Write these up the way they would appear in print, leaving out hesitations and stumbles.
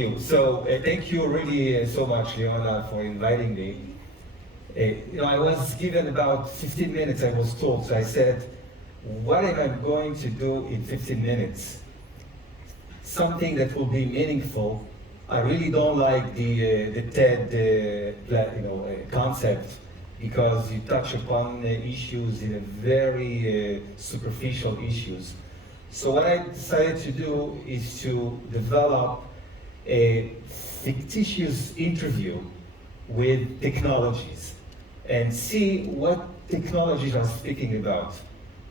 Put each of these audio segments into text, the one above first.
Thank you really so much, Leona, for inviting me. I was given about 15 minutes, I was told, so I said, what am I going to do in 15 minutes? Something that will be meaningful. I really don't like the TED concept because you touch upon issues in a very superficial issues. So what I decided to do is to develop a fictitious interview with technologies and see what technologies are speaking about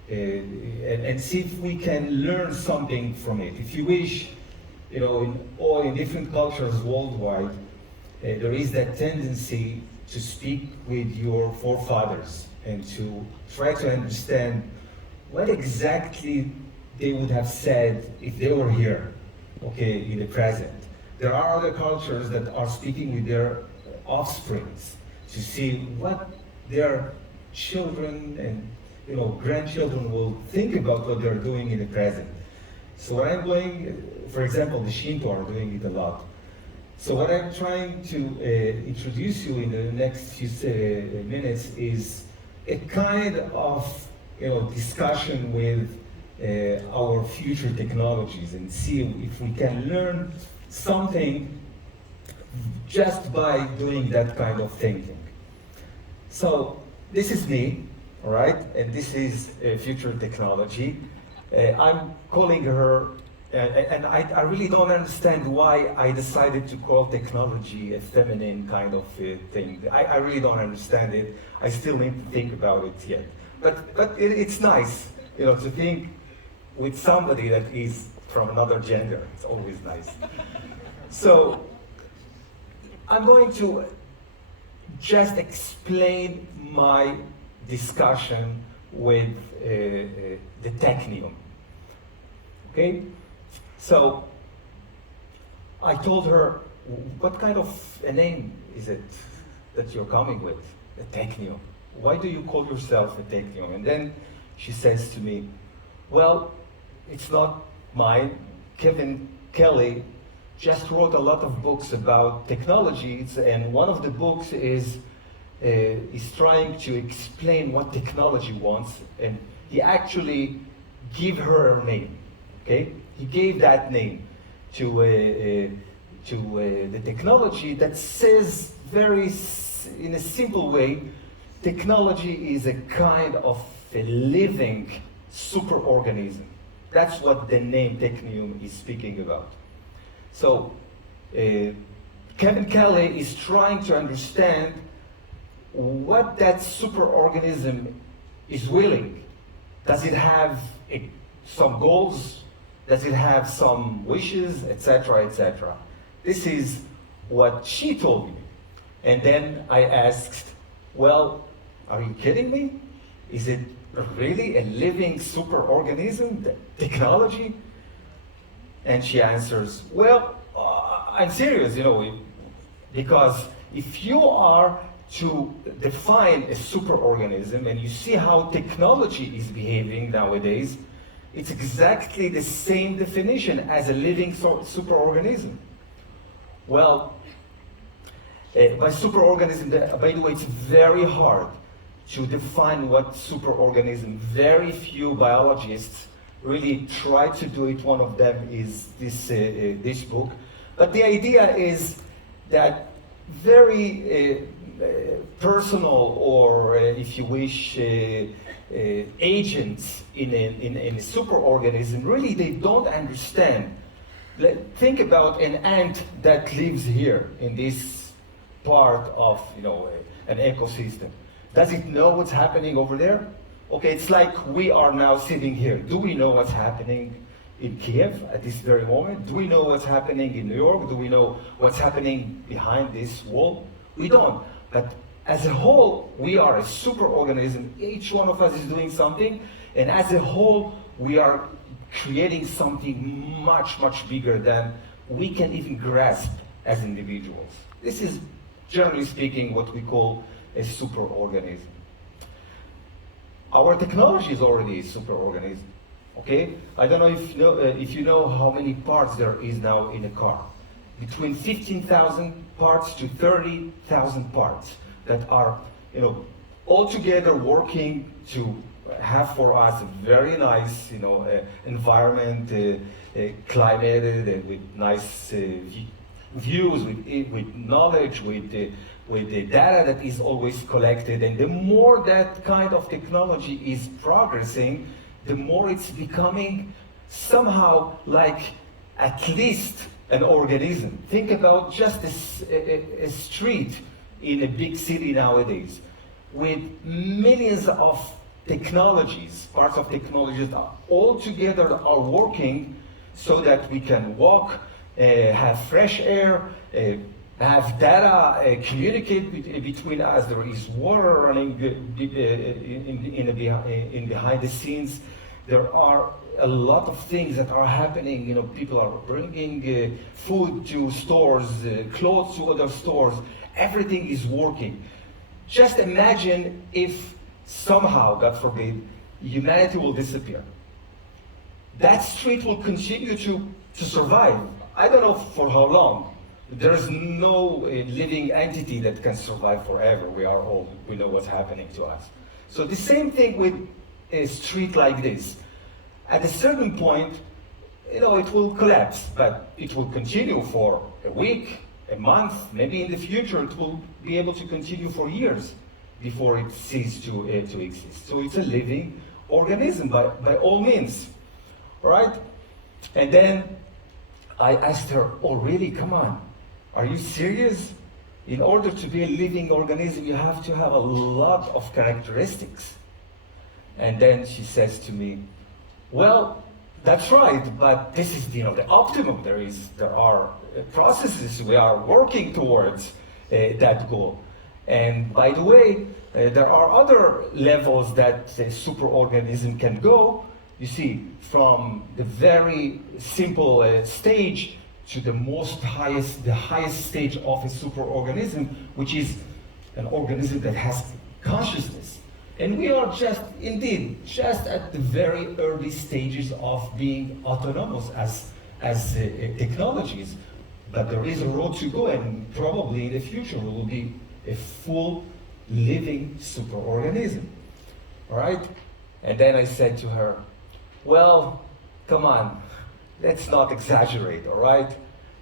and see if we can learn something from it. If you wish, in different cultures worldwide, there is that tendency to speak with your forefathers and to try to understand what exactly they would have said if they were here, in the present. There are other cultures that are speaking with their offsprings to see what their children and grandchildren will think about what they're doing in the present. So what I'm going, for example, the Shinto are doing it a lot. So what I'm trying to introduce you in the next few minutes is a kind of discussion with our future technologies and see if we can learn something just by doing that kind of thinking. So this is me, all right, and this is future technology. I'm calling her, and I really don't understand why I decided to call technology a feminine kind of thing. I really don't understand it. I still need to think about it yet. But it's nice, to think with somebody that is from another gender. It's always nice. So I'm going to just explain my discussion with the Technium. Okay? So I told her, what kind of a name is it that you're coming with? A Technium. Why do you call yourself a Technium? And then she says to me, well, it's not mine. Kevin Kelly just wrote a lot of books about technologies, and one of the books is trying to explain what technology wants, and he actually gave her a name. Okay, he gave that name to the technology that says in a simple way, technology is a kind of a living superorganism. That's what the name Technium is speaking about. So, Kevin Kelly is trying to understand what that superorganism is willing. Does it have some goals? Does it have some wishes, etc., etc.? This is what she told me. And then I asked, well, are you kidding me? Is it really a living superorganism, the technology? And she answers, well, I'm serious, because if you are to define a superorganism and you see how technology is behaving nowadays, it's exactly the same definition as a living superorganism. Well, by superorganism, by the way, it's very hard to define what superorganism. Very few biologists really try to do it. One of them is this book. But the idea is that very personal, or if you wish, agents in a superorganism, really they don't understand. Think about an ant that lives here in this part of an ecosystem. Does it know what's happening over there? Okay, it's like we are now sitting here. Do we know what's happening in Kiev at this very moment? Do we know what's happening in New York? Do we know what's happening behind this wall? We don't. But as a whole, we are a superorganism. Each one of us is doing something, and as a whole, we are creating something much, much bigger than we can even grasp as individuals. This is, generally speaking, what we call a superorganism. Our technology is already a superorganism. Okay? I don't know if you know how many parts there is now in a car. between 15,000 parts to 30,000 parts that are, all together working to have for us a very nice, environment, climated and with nice views, with knowledge, with the data that is always collected. And the more that kind of technology is progressing, the more it's becoming somehow like at least an organism. Think about just a street in a big city nowadays with millions of technologies, parts of technologies that all together are working so that we can walk, have fresh air, have data, communicate between us. There is water running in behind the scenes. There are a lot of things that are happening. People are bringing food to stores, clothes to other stores. Everything is working. Just imagine if somehow, God forbid, humanity will disappear. That street will continue to survive. I don't know for how long. There's no living entity that can survive forever. We are old. We know what's happening to us. So the same thing with a street like this. At a certain point, it will collapse, but it will continue for a week, a month, maybe in the future it will be able to continue for years before it ceases to exist. So it's a living organism by all means, all right? And then I asked her, oh really, come on, are you serious? In order to be a living organism, you have to have a lot of characteristics. And then she says to me, well, that's right, but this is the optimum. There are processes we are working towards that goal. And by the way, there are other levels that a superorganism can go. You see, from the very simple stage to the highest stage of a superorganism, which is an organism that has consciousness. And we are just at the very early stages of being autonomous as technologies. But there is a road to go, and probably in the future we will be a full living superorganism. All right? And then I said to her, well, come on, let's not exaggerate, all right?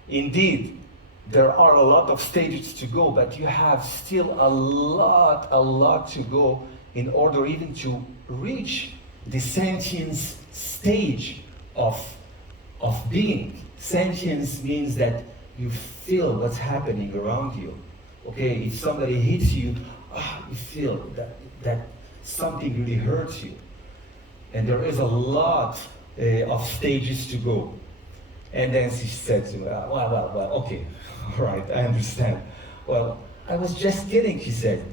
Indeed, there are a lot of stages to go, but you have still a lot to go in order even to reach the sentience stage of being. Sentience means that you feel what's happening around you. Okay, if somebody hits you, you feel that something really hurts you. And there is a lot of stages to go. And then she said to me, well, okay, all right, I understand. Well, I was just kidding, she said.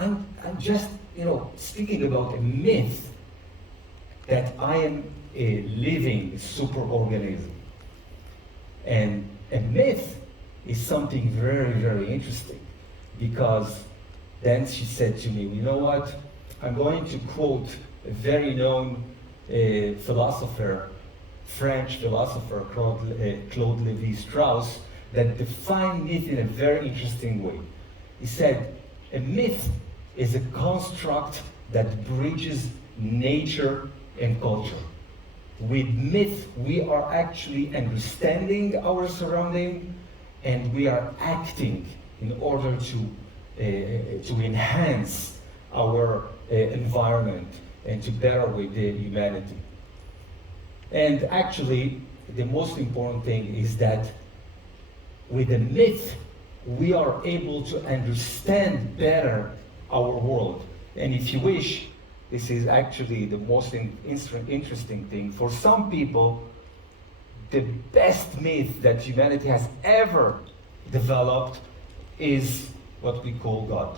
I'm just, speaking about a myth that I am a living superorganism. And a myth is something very, very interesting, because then she said to me, you know what? I'm going to quote a very known philosopher, French philosopher, Claude Lévi-Strauss, that defined myth in a very interesting way. He said, a myth is a construct that bridges nature and culture. With myth, we are actually understanding our surrounding, and we are acting in order to enhance our environment and to better with the humanity. And actually, the most important thing is that with the myth, we are able to understand better our world. And if you wish, this is actually the most interesting thing. For some people, the best myth that humanity has ever developed is what we call God.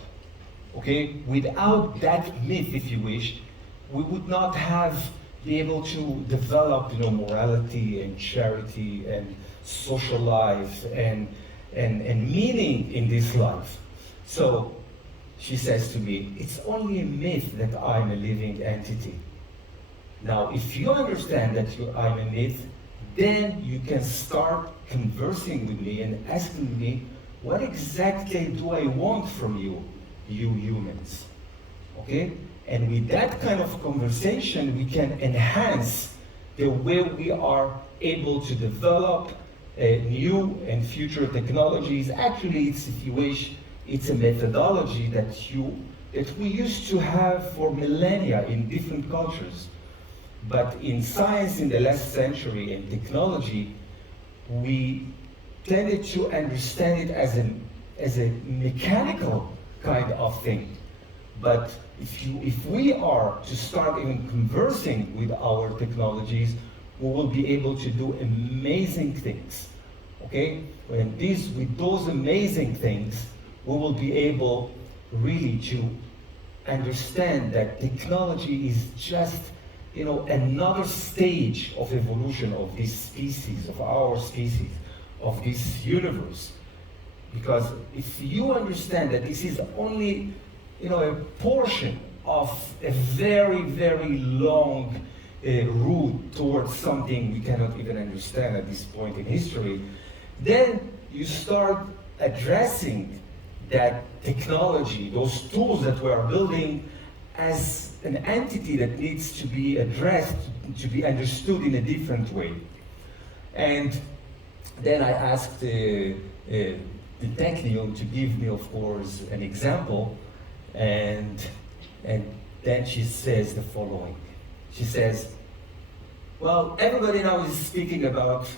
Okay? Without that myth, if you wish, we would not have been able to develop, morality and charity and social life and meaning in this life. So she says to me, it's only a myth that I'm a living entity. Now, if you understand that I'm a myth, then you can start conversing with me and asking me, what exactly do I want from you, you humans? Okay? And with that kind of conversation, we can enhance the way we are able to develop new and future technologies. Actually, it's, if you wish, it's a methodology that we used to have for millennia in different cultures. But in science in the last century and technology, we tended to understand it as a mechanical kind of thing. But if we are to start even conversing with our technologies, we will be able to do amazing things. Okay? And with those amazing things, we will be able really to understand that technology is just, another stage of evolution of this species, of our species, of this universe. Because if you understand that this is only, a portion of a very, very long route towards something we cannot even understand at this point in history, then you start addressing that technology, those tools that we are building, as an entity that needs to be addressed, to be understood in a different way. And then I asked the Technion to give me, of course, an example, and then she says the following. She says, well, everybody now is speaking about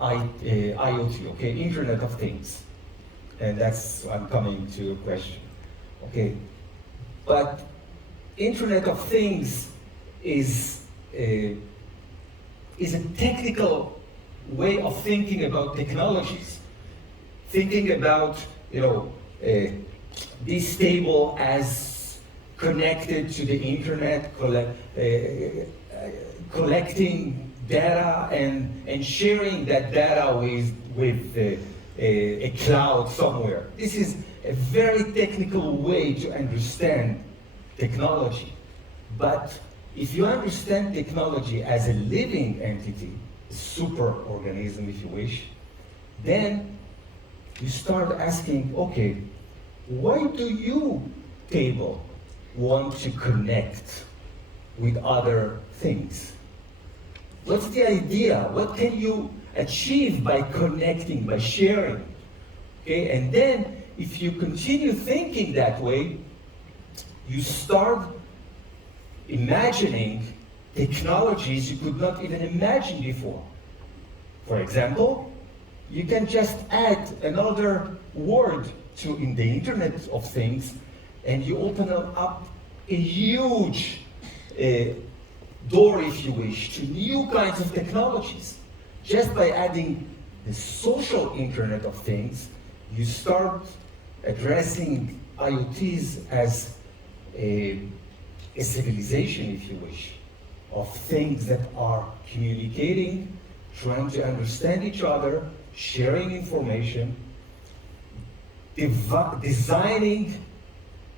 IoT, okay, Internet of Things. And I'm coming to a question, okay? But Internet of Things is a technical way of thinking about technologies. Thinking about, this table as connected to the internet, collecting data and sharing that data with a cloud somewhere. This is a very technical way to understand technology. But if you understand technology as a living entity, a super organism if you wish, then you start asking, okay, why do you, table, want to connect with other things? What's the idea? What can you achieve by connecting, by sharing? Okay, and then if you continue thinking that way, you start imagining technologies you could not even imagine before. For example, you can just add another word in the Internet of Things, and you open up a huge door, if you wish, to new kinds of technologies. Just by adding the social Internet of Things, you start addressing IoTs as a civilization, if you wish, of things that are communicating, trying to understand each other, sharing information, designing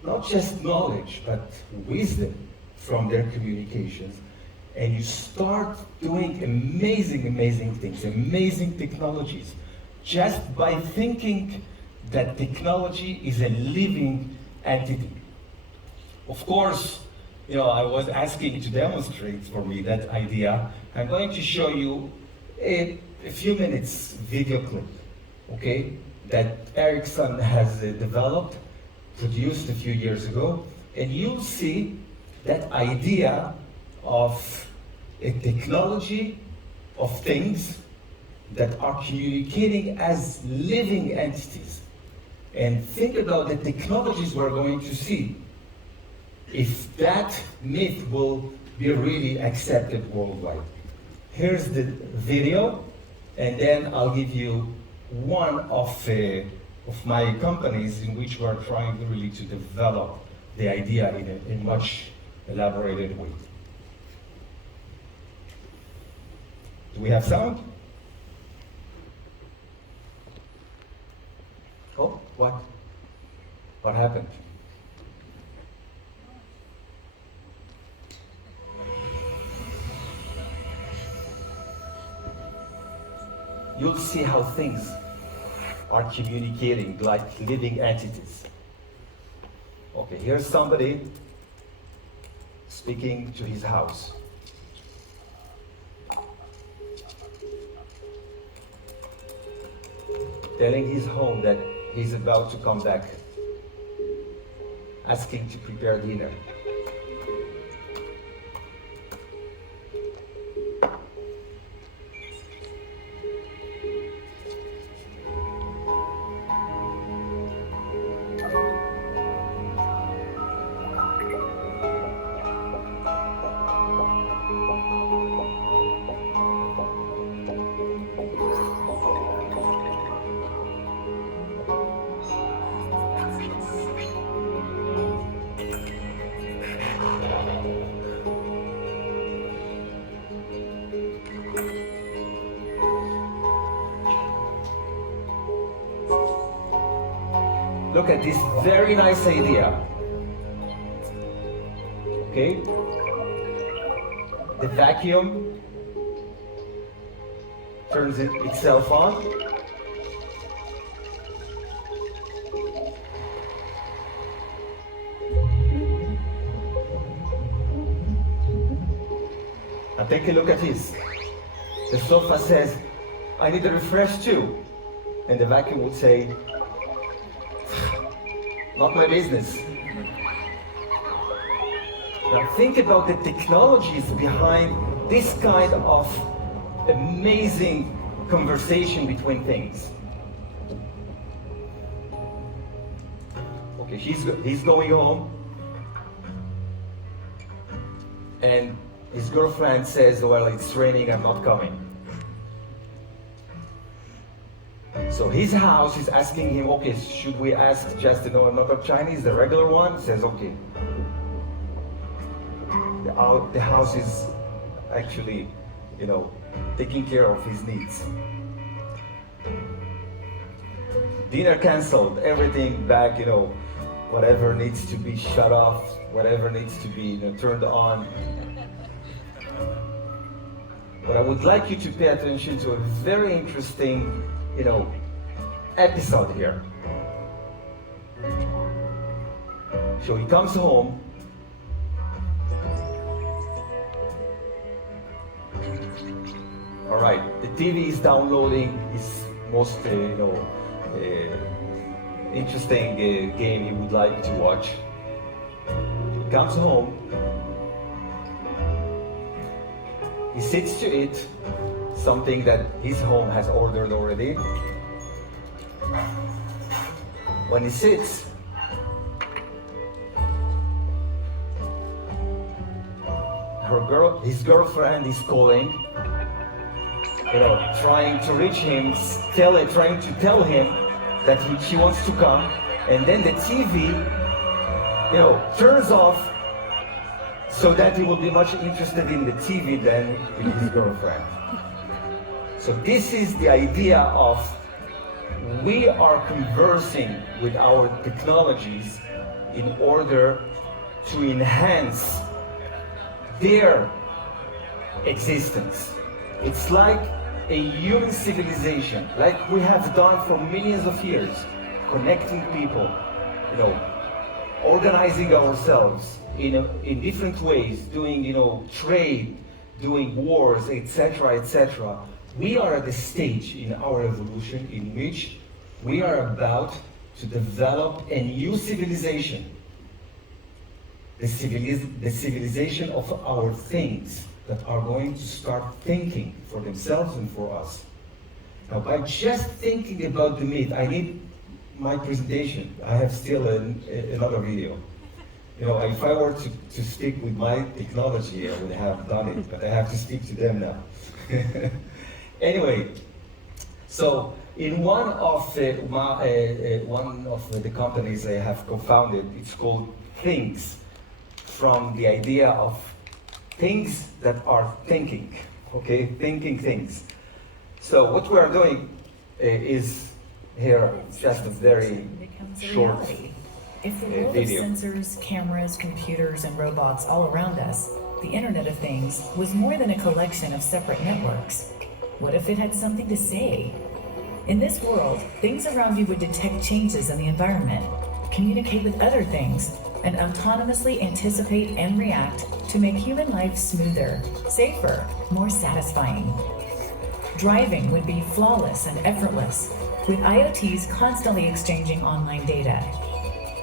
not just knowledge, but wisdom from their communications. And you start doing amazing, amazing things, amazing technologies, just by thinking that technology is a living entity. Of course, I was asking to demonstrate for me that idea. I'm going to show you a few minutes video clip, okay, that Ericsson has developed, produced a few years ago, and you'll see that idea of a technology of things that are communicating as living entities. And think about the technologies we're going to see, if that myth will be really accepted worldwide. Here's the video, and then I'll give you one of my companies in which we're trying really to develop the idea in a much elaborated way. Do we have sound? Oh, what? What happened? you'll see how things are communicating like living entities. Okay, here's somebody speaking to his house. Telling his home that he's about to come back, asking to prepare dinner. Look at this very nice idea. Okay? The vacuum turns itself on. Now take a look at this. The sofa says, I need a refresh too. And the vacuum would say, not my business. Now think about the technologies behind this kind of amazing conversation between things. Okay, he's going home, and his girlfriend says, well, it's raining, I'm not coming. So his house is asking him, okay, should we ask just another Chinese, the regular one? He says, okay. The house is actually, taking care of his needs. Dinner canceled, everything back, whatever needs to be shut off, whatever needs to be turned on. But I would like you to pay attention to a very interesting, episode here. So he comes home. All right, the TV is downloading his most, interesting game he would like to watch. He comes home. He sits to eat something that his home has ordered already. When he sits, his girlfriend is calling, trying to reach him, trying to tell him that she wants to come, and then the TV, turns off so that he will be much interested in the TV than in his girlfriend. So this is the idea of we are conversing with our technologies in order to enhance their existence. It's like a human civilization, like we have done for millions of years, connecting people, organizing ourselves in different ways, doing trade, doing wars, etc., etc. We are at a stage in our evolution in which we are about to develop a new civilization. The civilization of our things that are going to start thinking for themselves and for us. Now, by just thinking about the meat, I need my presentation. I have still another video. If I were to stick with my technology, I would have done it, but I have to stick to them now. Anyway, so in one of the companies I have co-founded, it's called Things, from the idea of things that are thinking, okay? Thinking things. So what we are doing is here, just a very short If the world video. of sensors, cameras, computers, and robots all around us, the Internet of Things was more than a collection of separate networks. What if it had something to say? In this world, things around you would detect changes in the environment, communicate with other things, and autonomously anticipate and react to make human life smoother, safer, more satisfying. Driving would be flawless and effortless, with IoTs constantly exchanging online data.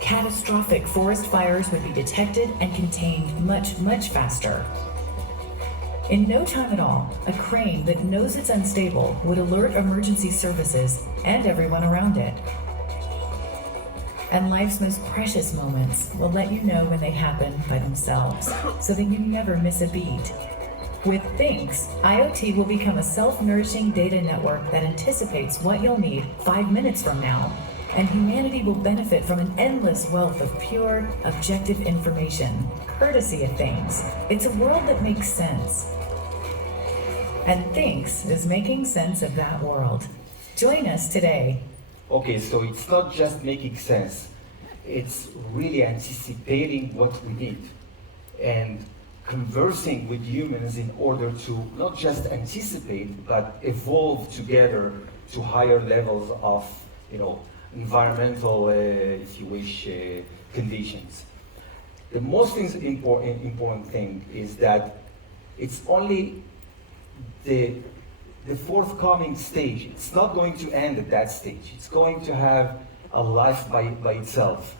Catastrophic forest fires would be detected and contained much, much faster. In no time at all, a crane that knows it's unstable would alert emergency services and everyone around it. And life's most precious moments will let you know when they happen by themselves, so that you never miss a beat. With Things, IoT will become a self-nourishing data network that anticipates what you'll need 5 minutes from now, and humanity will benefit from an endless wealth of pure, objective information, courtesy of Things. It's a world that makes sense. And Things is making sense of that world. Join us today. Okay, so it's not just making sense, it's really anticipating what we need and conversing with humans in order to not just anticipate, but evolve together to higher levels of, environmental, if you wish, conditions. The most important thing is that it's only the forthcoming stage. It's not going to end at that stage. It's going to have a life by itself.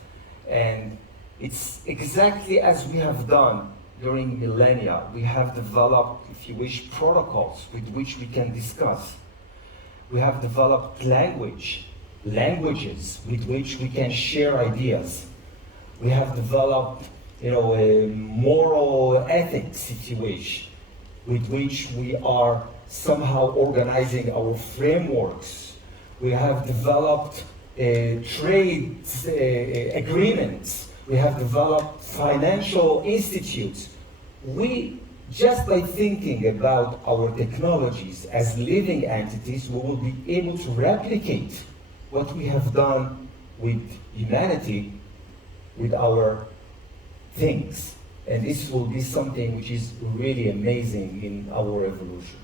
And it's exactly as we have done during millennia. We have developed, if you wish, protocols with which we can discuss. We have developed languages with which we can share ideas. We have developed, moral ethics, if you wish, with which we are somehow organizing our frameworks. We have developed trade agreements. We have developed financial institutes. We, just by thinking about our technologies as living entities, we will be able to replicate what we have done with humanity, with our things. And this will be something which is really amazing in our evolution.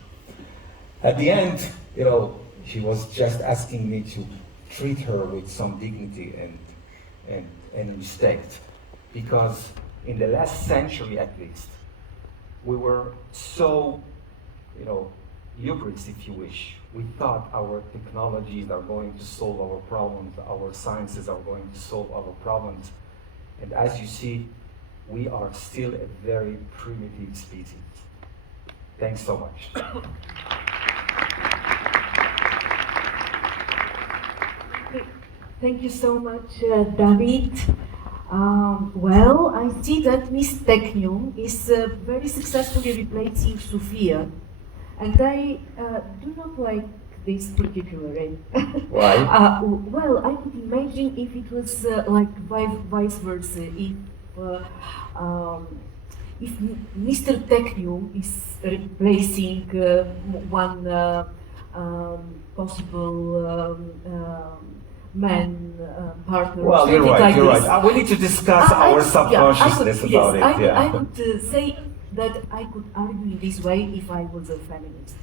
At the end, she was just asking me to treat her with some dignity and respect, because in the last century at least, we were so, hubris, if you wish. We thought our technologies are going to solve our problems, our sciences are going to solve our problems. And as you see, we are still a very primitive species. Thanks so much. Thank you so much, David. Well, I see that Miss Technium is very successfully replacing Sophia, and I do not like this particularly. Why? Well, I could imagine if it was like vice versa, if Mr. Technium is replacing one possible man partner. Well, you're right, like you're this. right. We need to discuss our subconsciousness about it. I could say that I could argue in this way if I was a feminist.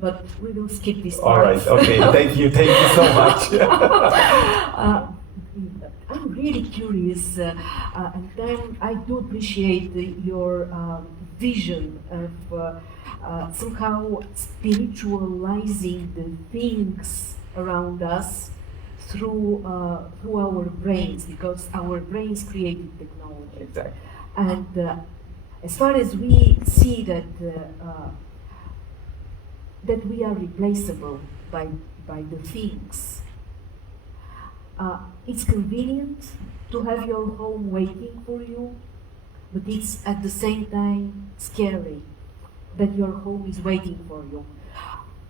But we will skip this part. All right, okay, thank you so much. I'm really curious, and then I do appreciate your vision of somehow spiritualizing the things around us through our brains, because our brains created technology. Exactly. And as far as we see that that we are replaceable by the things, it's convenient to have your home waiting for you, but it's at the same time scary that your home is waiting for you.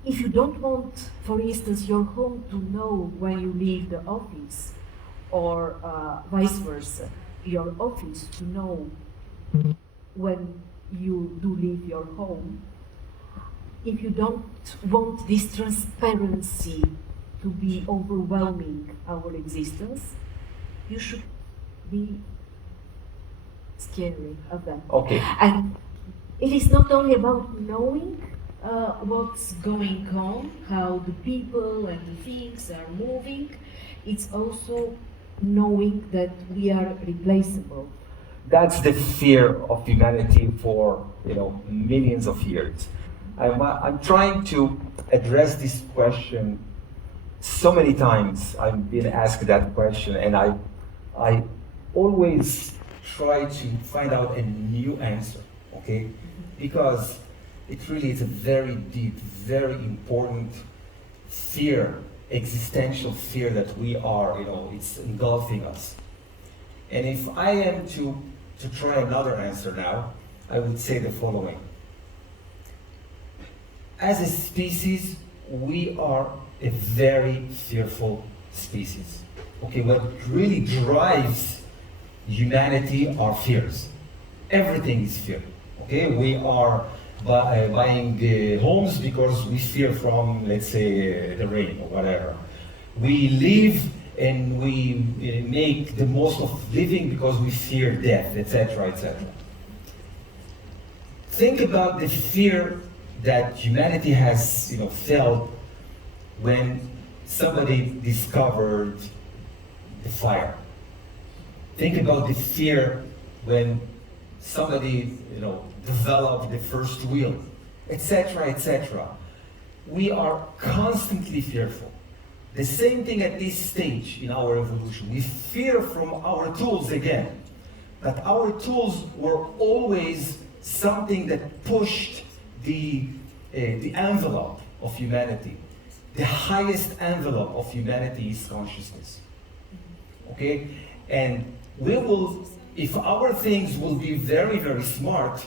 If you don't want, for instance, your home to know when you leave the office, or vice versa, your office to know when you do leave your home, if you don't want this transparency to be overwhelming our existence, you should be scary of that. Okay. And it is not only about knowing, what's going on, how the people and the things are moving. It's also knowing that we are replaceable. That's the fear of humanity for millions of years. I'm trying to address this question. So many times I've been asked that question, and I always try to find out a new answer, okay? Because it really is a very deep, very important fear, existential fear that we are, it's engulfing us. And if I am to try another answer now, I would say the following. As a species, we are a very fearful species. Okay, what really drives humanity are fears. Everything is fear. Okay, we are buying homes because we fear from, let's say, the rain or whatever. We live and we make the most of living because we fear death, etc., etc. Think about the fear that humanity has, felt when somebody discovered the fire. Think about the fear when somebody, developed the first wheel, etc., etc. We are constantly fearful. The same thing at this stage in our evolution. We fear from our tools again. But our tools were always something that pushed the envelope of humanity. The highest envelope of humanity is consciousness. Okay? And we will, if our things will be very, very smart,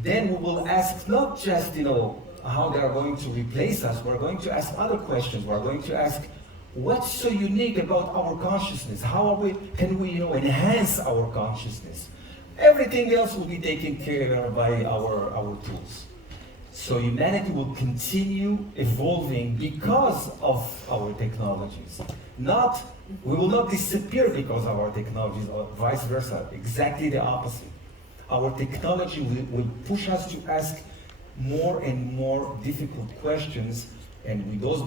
then we will ask not just, how they are going to replace us. We're going to ask other questions. We're going to ask, what's so unique about our consciousness? Can we enhance our consciousness? Everything else will be taken care of by our tools. So humanity will continue evolving because of our technologies. We will not disappear because of our technologies, or vice versa. Exactly the opposite. Our technology will push us to ask more and more difficult questions, and with those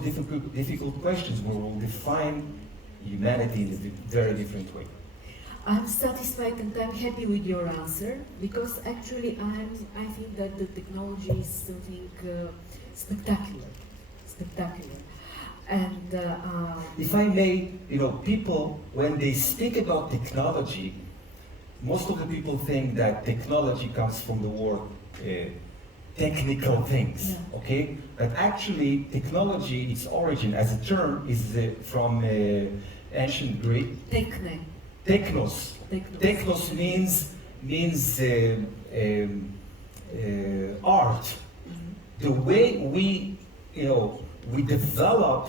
difficult questions, we will define humanity in a very different way. I'm satisfied and I'm happy with your answer, because actually I think that the technology is something spectacular. And if I may, people, when they speak about technology, most of the people think that technology comes from the word technical things, yeah. Okay? But actually, technology, its origin as a term, is from ancient Greek. Technos. Technos means art. Mm-hmm. The way we develop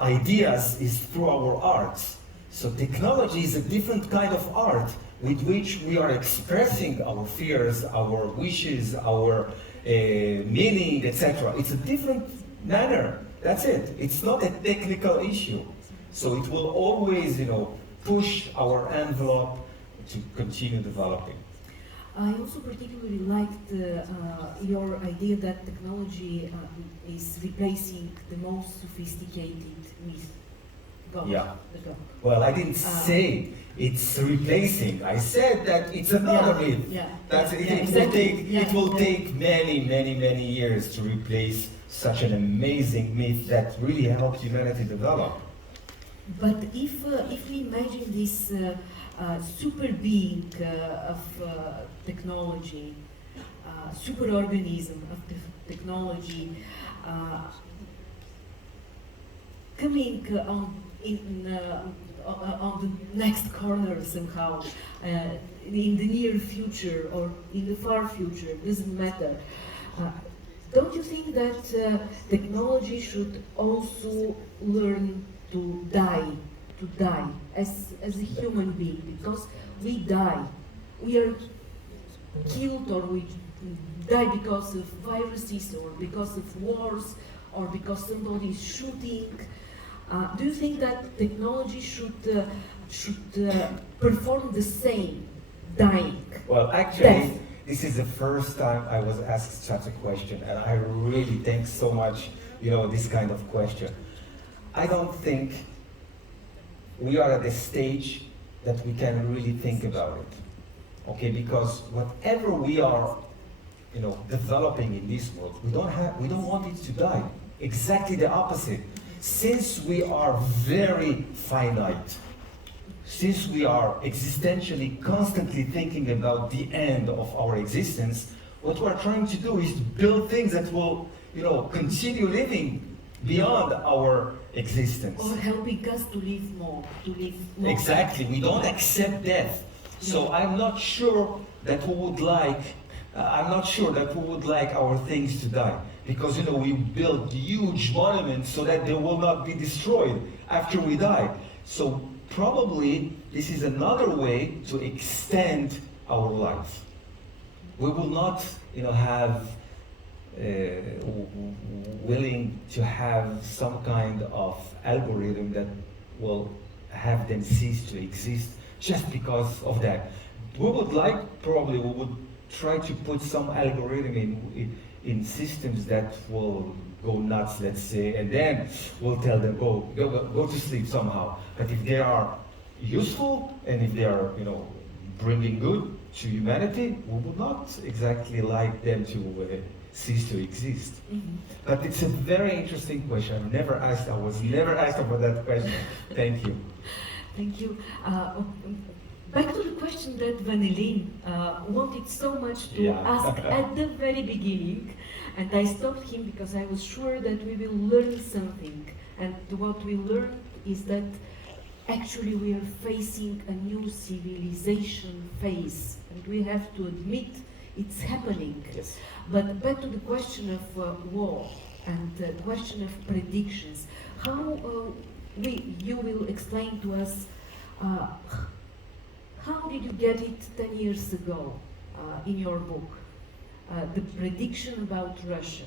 ideas is through our arts. So technology is a different kind of art with which we are expressing our fears, our wishes, our meaning, etc. It's a different manner. That's it. It's not a technical issue. So it will always, push our envelope to continue developing. I also particularly liked your idea that technology is replacing the most sophisticated myth, God. Yeah. The God. Well, I didn't say it's replacing. I said that it's another myth. Yeah. That's it. Yeah, It exactly. will take many years to replace such an amazing myth that really helped humanity develop. But if we imagine this super being of technology, super organism of technology, coming on the next corner somehow, in the near future or in the far future, doesn't matter. Don't you think that technology should also learn to die as a human being? Because we die, we are killed, or we die because of viruses, or because of wars, or because somebody is shooting. Do you think that technology should perform the same dying? Well, actually, death? this is the first time I was asked such a question, and I really thank so much, this kind of question. I don't think we are at a stage that we can really think about it, okay? Because whatever we are, developing in this world, we don't want it to die. Exactly the opposite. Since we are very finite, since we are existentially constantly thinking about the end of our existence, what we're trying to do is to build things that will, continue living beyond our existence. Or helping us to live more, Exactly. We don't accept death. So I'm not sure that we would like our things to die. Because we build huge monuments so that they will not be destroyed after we die. So probably this is another way to extend our life. We will not, have willing to have some kind of algorithm that will have them cease to exist just because of that. We would try to put some algorithm in systems that will go nuts, let's say, and then we'll tell them go to sleep somehow. But if they are useful and if they are bringing good to humanity, we would not exactly like them to cease to exist. Mm-hmm. But it's a very interesting question. I was never asked about that question. Thank you. Thank you. Back to the question that Vanillin wanted so much to ask at the very beginning, and I stopped him because I was sure that we will learn something. And what we learned is that actually we are facing a new civilization phase, and we have to admit it's happening. Yes. But back to the question of war and the question of predictions, how you will explain to us how did you get it 10 years ago in your book, the prediction about Russia?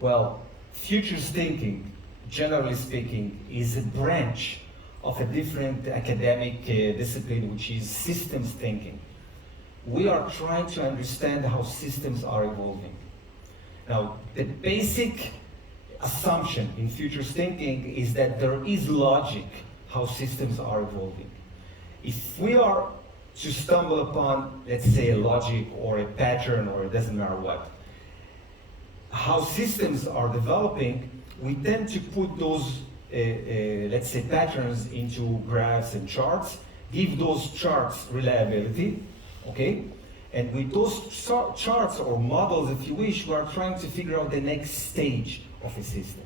Well, futures thinking, generally speaking, is a branch of a different academic discipline, which is systems thinking. We are trying to understand how systems are evolving. Now, the basic assumption in futures thinking is that there is logic how systems are evolving. If we are to stumble upon, let's say, a logic or a pattern, or it doesn't matter what, how systems are developing, we tend to put those, let's say, patterns into graphs and charts, give those charts reliability, okay? And with those charts or models, if you wish, we are trying to figure out the next stage of a system.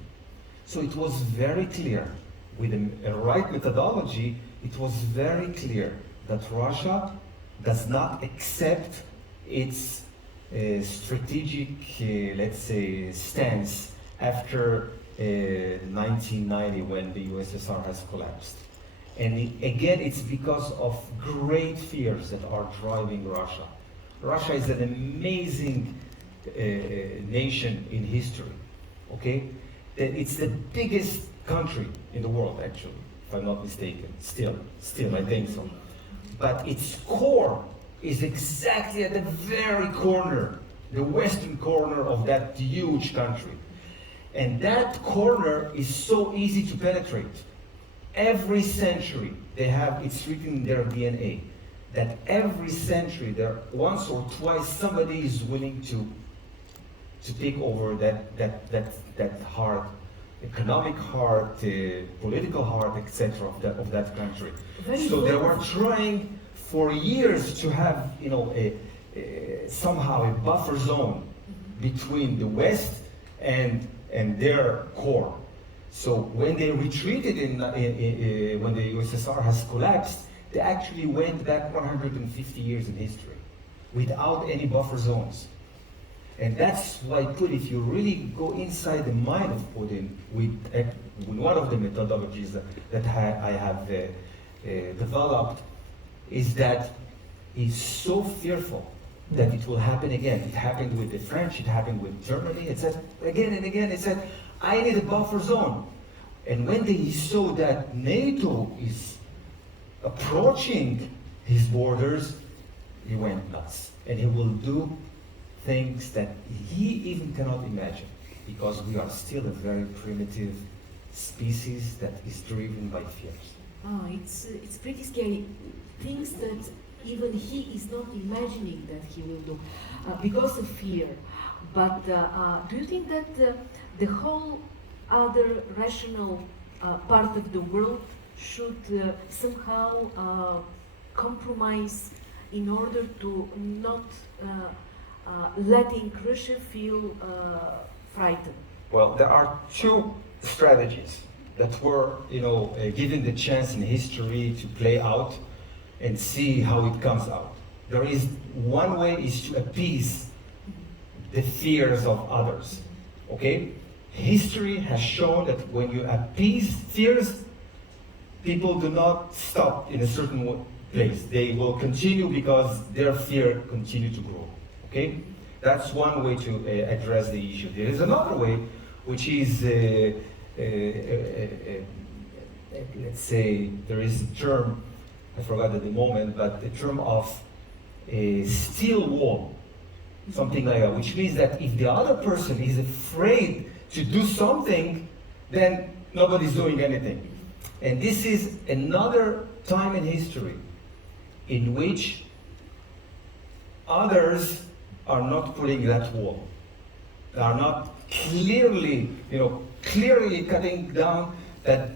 So it was very clear, with a right methodology, it was very clear that Russia does not accept its strategic, let's say, stance after 1990 when the USSR has collapsed. And again, it's because of great fears that are driving Russia. Russia is an amazing nation in history, okay? It's the biggest country in the world, actually, if I'm not mistaken. Still, I think so. But its core is exactly at the very corner, the western corner of that huge country. And that corner is so easy to penetrate. Every century, it's written in their DNA, that every century, there once or twice, somebody is willing to take over that heart, economic heart, political heart, etc. of that country. So they were trying for years to have, somehow a buffer zone between the West and their core. So when they retreated when the USSR has collapsed, they actually went back 150 years in history without any buffer zones. And that's why if you really go inside the mind of Putin with one of the methodologies that I have developed, is that he's so fearful that it will happen again. It happened with the French, it happened with Germany, it said again and again, it said, I need a buffer zone. And when he saw that NATO is approaching his borders, he went nuts. And he will do things that he even cannot imagine, because we are still a very primitive species that is driven by fears. It's pretty scary. Things that even he is not imagining that he will do because of fear. But do you think that the whole other rational part of the world should somehow compromise in order to not letting Russia feel frightened? Well, there are two strategies that were, given the chance in history to play out and see how it comes out. There is one way is to appease the fears of others. Okay? History has shown that when you appease fears, people do not stop in a certain place. They will continue because their fear continue to grow. Okay? That's one way to address the issue. There is another way, which is, let's say, there is a term, I forgot at the moment, but the term of a steel wall, something like that, which means that if the other person is afraid to do something, then nobody's doing anything. And this is another time in history in which others are not putting that wall. They are not clearly cutting down that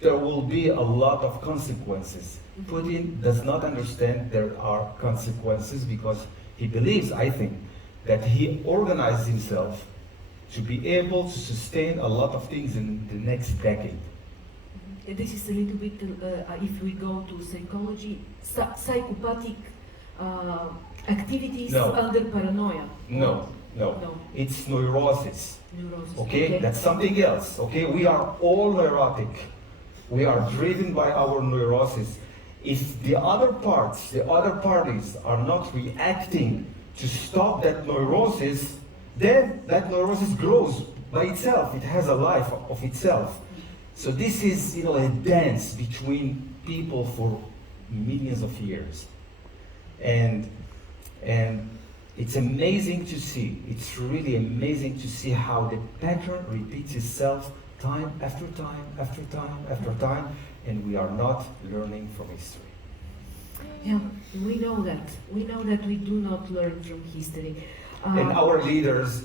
there will be a lot of consequences. Putin does not understand there are consequences because he believes, I think, that he organized himself to be able to sustain a lot of things in the next decade. This is a little bit, if we go to psychology, psychopathic activities No. under paranoia. No. It's neurosis. Okay? That's something else. Okay? We are all neurotic. We are driven by our neurosis. If the other parties are not reacting to stop that neurosis, then that neurosis grows by itself. It has a life of itself. So this is, a dance between people for millions of years. And it's amazing to see. It's really amazing to see how the pattern repeats itself time after time after time after time, and we are not learning from history. Yeah, we know that. We know that we do not learn from history. And our leaders,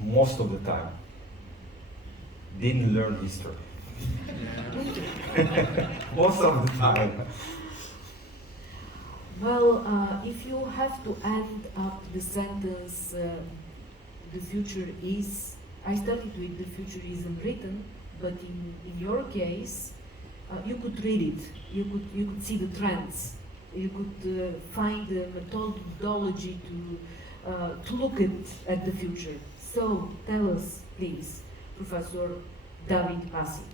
most of the time, didn't learn history. Most of the time. Well, if you have to end up the sentence, the future is, I started with the future is unwritten, but in your case, you could read it, you could see the trends, you could find the methodology to look at the future. So tell us, please, Professor David Pasik,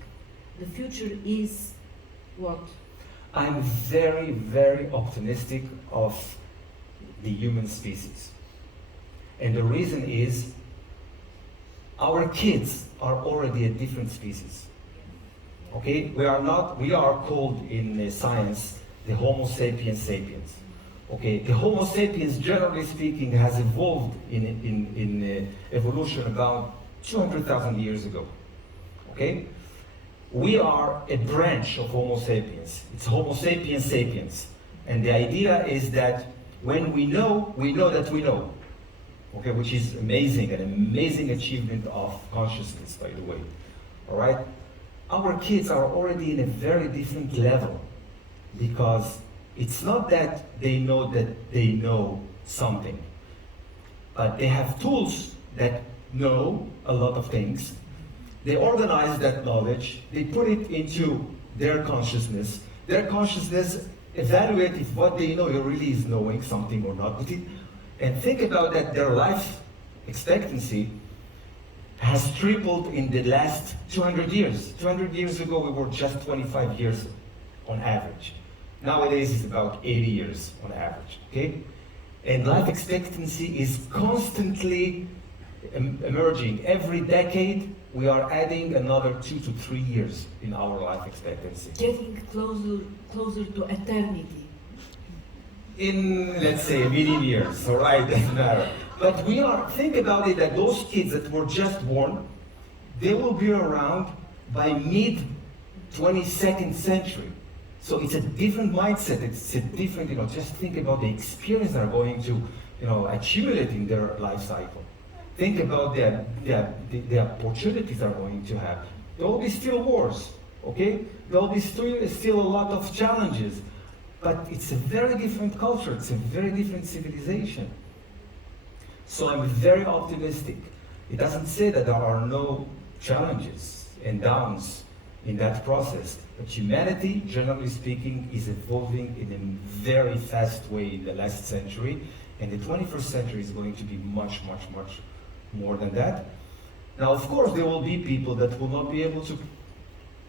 the future is what? I'm very, very optimistic of the human species. And the reason is our kids are already a different species. Okay? We are called in science the Homo sapiens sapiens. Okay? The Homo sapiens, generally speaking, has evolved in evolution about 200,000 years ago. Okay? We are a branch of Homo sapiens. It's Homo sapiens sapiens. And the idea is that when we know that we know. Okay, which is amazing, an amazing achievement of consciousness, by the way. All right? Our kids are already in a very different level because it's not that they know something, but they have tools that know a lot of things. They organize that knowledge, they put it into their consciousness. Their consciousness evaluates if what they know really is knowing something or not. And think about that, their life expectancy has tripled in the last 200 years. 200 years ago, we were just 25 years on average. Nowadays, it's about 80 years on average, okay? And life expectancy is constantly emerging. Every decade, we are adding another 2 to 3 years in our life expectancy. Getting closer to eternity. in, let's say, a million years, all right, doesn't matter. But think about it, that those kids that were just born, they will be around by mid 22nd century. So it's a different mindset, it's a different, just think about the experience they're going to, accumulate in their life cycle. Think about the opportunities they're going to have. There will be still wars, okay? There will be still a lot of challenges, but it's a very different culture, it's a very different civilization. So I'm very optimistic. It doesn't say that there are no challenges and downs in that process, but humanity, generally speaking, is evolving in a very fast way in the last century, and the 21st century is going to be much, much, much more than that. Now, of course, there will be people that will not be able to,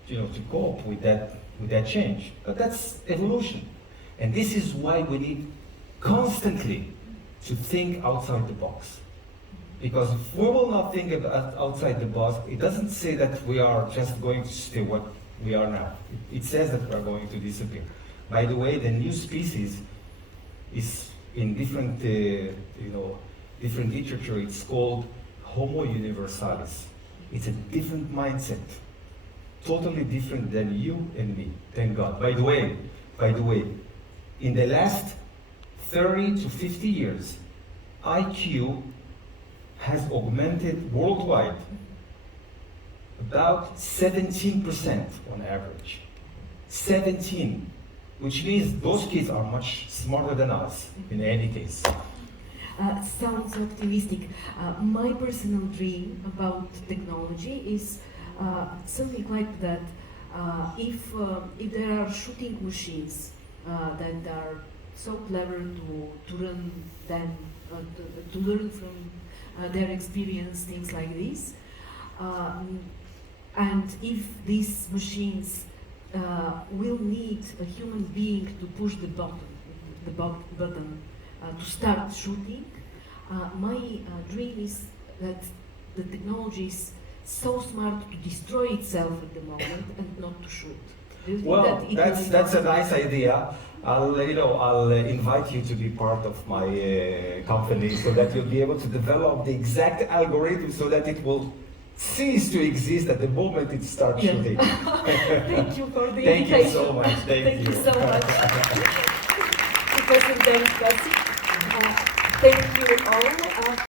to cope with that change, but that's evolution. And this is why we need constantly to think outside the box. Because if we will not think outside the box, it doesn't say that we are just going to stay what we are now. It says that we are going to disappear. By the way, the new species is in different, different literature. It's called Homo universalis. It's a different mindset, totally different than you and me. Thank God. By the way, in the last 30 to 50 years, IQ has augmented worldwide about 17% on average. 17, which means those kids are much smarter than us in any case. Sounds optimistic. My personal dream about technology is something like that. If there are shooting machines that are so clever to run them, to learn from their experience, things like this. And if these machines will need a human being to push the button to start shooting, my dream is that the technology is so smart to destroy itself at the moment and not to shoot. Do you think Well, that it that's will a nice idea. I'll invite you to be part of my company so that you'll be able to develop the exact algorithm so that it will cease to exist at the moment it starts Yeah. shooting. Thank you for the Thank you invitation. so much. Thank you. you so much. Professor James Bessie. Thank you all.